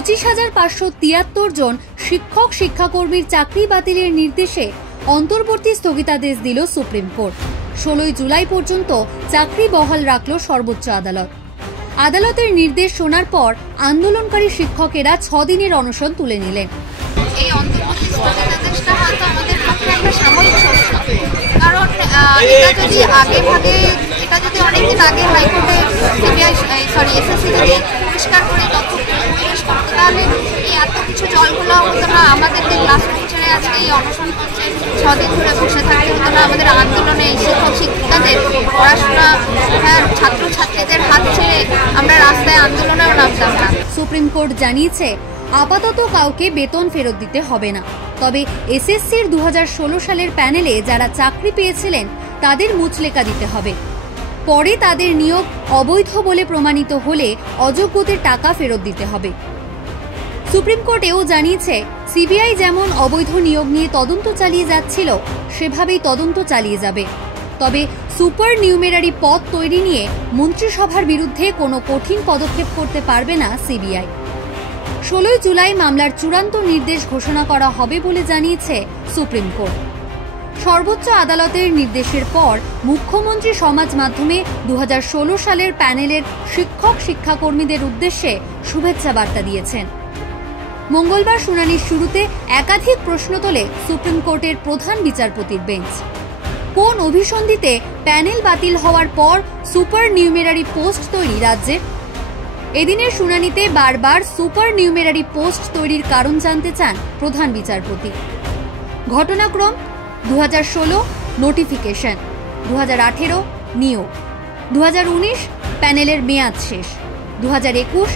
25,573 জন শিক্ষক শিক্ষাকর্মীর চাকরি বাতিলের নির্দেশে অন্তর্বর্তী স্থগিতাদেশ দিল সুপ্রিম কোর্ট। 16 জুলাই পর্যন্ত চাকরি বহাল রাখল সর্বোচ্চ আদালত। আদালতের নির্দেশ শোনার পর আন্দোলনকারী শিক্ষকেরা 6 দিনের অনশন তুলে নিলেন। এই অন্তর্বর্তী স্থগিতাদেশটা হয়তো আমাদের পক্ষে একটা সাময়িক সমস্যা, কারণ এটা যদি অনেকদিন আগে হাইকোর্টে এসএসসি যদি পরিষ্কার করে তথ্য প্রকাশ করতো, তাহলে এই এত কিছু জলগুলো হতো না, আমাদেরকে ক্লাসরুম ছেড়ে আজকে এই অনশন করছে 6 দিন ধরে বসে থাকতে হতো না, আমাদের আন্দোলনে শিক্ষক শিক্ষিকাদের পড়াশোনা ছাত্রছাত্রীদের হাত ছেড়ে আমরা রাস্তায় আন্দোলনেও নামতাম না। সুপ্রিম কোর্ট জানিয়েছে আপাতত কাউকে বেতন ফেরত দিতে হবে না, তবে এসএসসির 2016 সালের প্যানেলে যারা চাকরি পেয়েছিলেন তাদের মুচলেকা দিতে হবে। পরে তাদের নিয়োগ অবৈধ বলে প্রমাণিত হলে অযোগ্যদের টাকা ফেরত দিতে হবে। সুপ্রিম কোর্ট এও জানিয়েছে সিবিআই যেমন অবৈধ নিয়োগ নিয়ে তদন্ত চালিয়ে যাচ্ছিল সেভাবেই তদন্ত চালিয়ে যাবে, তবে সুপার নিউমেরারি পদ তৈরি নিয়ে মন্ত্রিসভার বিরুদ্ধে কোনো কঠিন পদক্ষেপ করতে পারবে না সিবিআই। 16 জুলাই মামলার চূড়ান্ত নির্দেশ ঘোষণা করা হবে বলে জানিয়েছে সুপ্রিম কোর্ট। সর্বোচ্চ আদালতের নির্দেশের পর মুখ্যমন্ত্রী সমাজ মাধ্যমে 2016 সালের প্যানেলের শিক্ষক শিক্ষাকর্মীদের উদ্দেশ্যে শুভেচ্ছা বার্তা দিয়েছেন। মঙ্গলবার শুনানির শুরুতে একাধিক প্রশ্ন তোলে সুপ্রিম কোর্টের প্রধান বিচারপতির বেঞ্চ। কোন অভিসন্ধিতে প্যানেল বাতিল হওয়ার পর সুপার নিউমেরারি পোস্ট তৈরি রাজ্যের? এদিনের শুনানিতে বারবার সুপার নিউমেরারি পোস্ট তৈরির কারণ জানতে চান প্রধান বিচারপতি। ঘটনাক্রম: 2016 নোটিফিকেশন, 2018 নিয়োগ, 2019 প্যানেলের মেয়াদ শেষ, 2021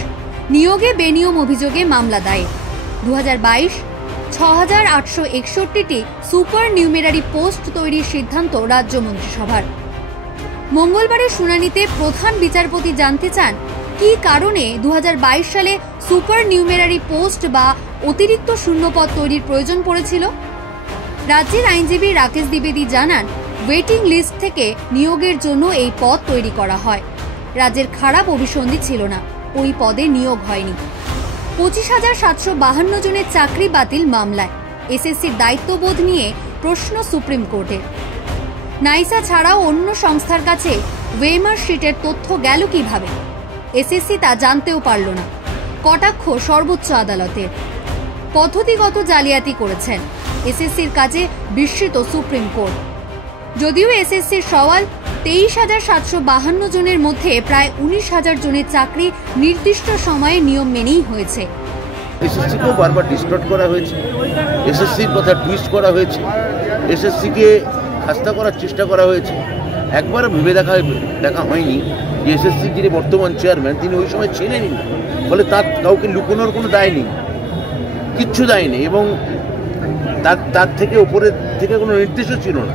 নিয়োগে বেনিয়ম অভিযোগে মামলা দায়ের, 2022 6,861টি সুপার নিউমেরারি পোস্ট তৈরির সিদ্ধান্ত রাজ্য মন্ত্রিসভার। মঙ্গলবারের শুনানিতে প্রধান বিচারপতি জানতে চান কি কারণে 2022 সালে সুপার নিউমেরারি পোস্ট বা অতিরিক্ত শূন্যপদ তৈরির প্রয়োজন পড়েছিল। রাজ্যের আইনজীবী রাকেশ দ্বিবেদী জানান, ওয়েটিং লিস্ট থেকে নিয়োগের জন্য এই পদ তৈরি করা হয়। রাজ্যের খারাপ অভিসন্ধি ছিল না, ওই পদে নিয়োগ হয়নি। 25,752 জনের চাকরি বাতিল মামলায় এসএসসির দায়িত্ববোধ নিয়ে প্রশ্ন সুপ্রিম কোর্টের। নাইসা ছাড়াও অন্য সংস্থার কাছে ওয়েমার শিটের তথ্য গেল কিভাবে? এসএসসি তা জানতেও পারল না। কটাক্ষ সর্বোচ্চ আদালতের। পদ্ধতিগত জালিয়াতি করেছেন এসএসসির কাজে বিস্মিত সুপ্রিম কোর্ট। যদিও এসএসসির সওয়াল 23,752 জনের মধ্যে প্রায় 19,000 জনের চাকরি নির্দিষ্ট সময়ে নিয়ম মেনেই হয়েছে। এসএসসিকেও বারবার ডিস্টর্ট করা হয়েছে, এসএসসির কথা টুইস্ট করা হয়েছে, এসএসসিকে খাস্তা করার চেষ্টা করা হয়েছে। একবারও ভেবে দেখা হয়নি যে এসএসসির যিনি বর্তমান চেয়ারম্যান তিনি ওই সময় ছিলেনই না, ফলে তার কাউকে লুকোনোর কোনো দায় নেই, কিচ্ছু দায় নেই, এবং তার থেকে ওপরের থেকে কোনো নির্দেশও ছিল না,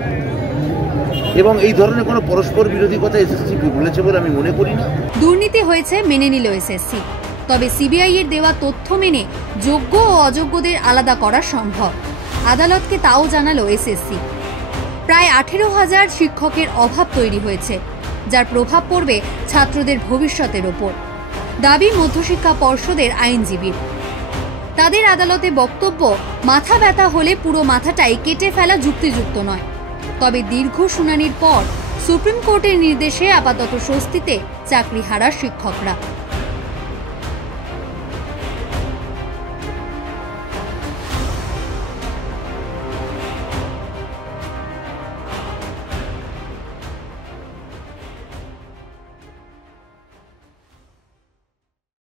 এবং এই ধরনের কোনো পরস্পর বিরোধী কথা এসএসসি বলেছে বলে আমি মনে করি না। দুর্নীতি হয়েছে মেনে নিল এসএসসি, তবে সিবিআই এর দেওয়া তথ্য মেনে যোগ্য ও অযোগ্যদের আলাদা করা সম্ভব। আদালতকে তাও জানালো এসএসসি। প্রায় 18,000 শিক্ষকের অভাব তৈরি হয়েছে, যার প্রভাব পড়বে ছাত্রদের ভবিষ্যতের ওপর, দাবি মধ্যশিক্ষা পর্ষদের আইনজীবীর। তাদের আদালতে বক্তব্য, মাথা ব্যথা হলে পুরো মাথাটাই কেটে ফেলা যুক্তিযুক্ত নয়, তবে দীর্ঘ শুনানির পর সুপ্রিম কোর্টের নির্দেশে আপাতত স্বস্তিতে চাকরি হারা শিক্ষকরা।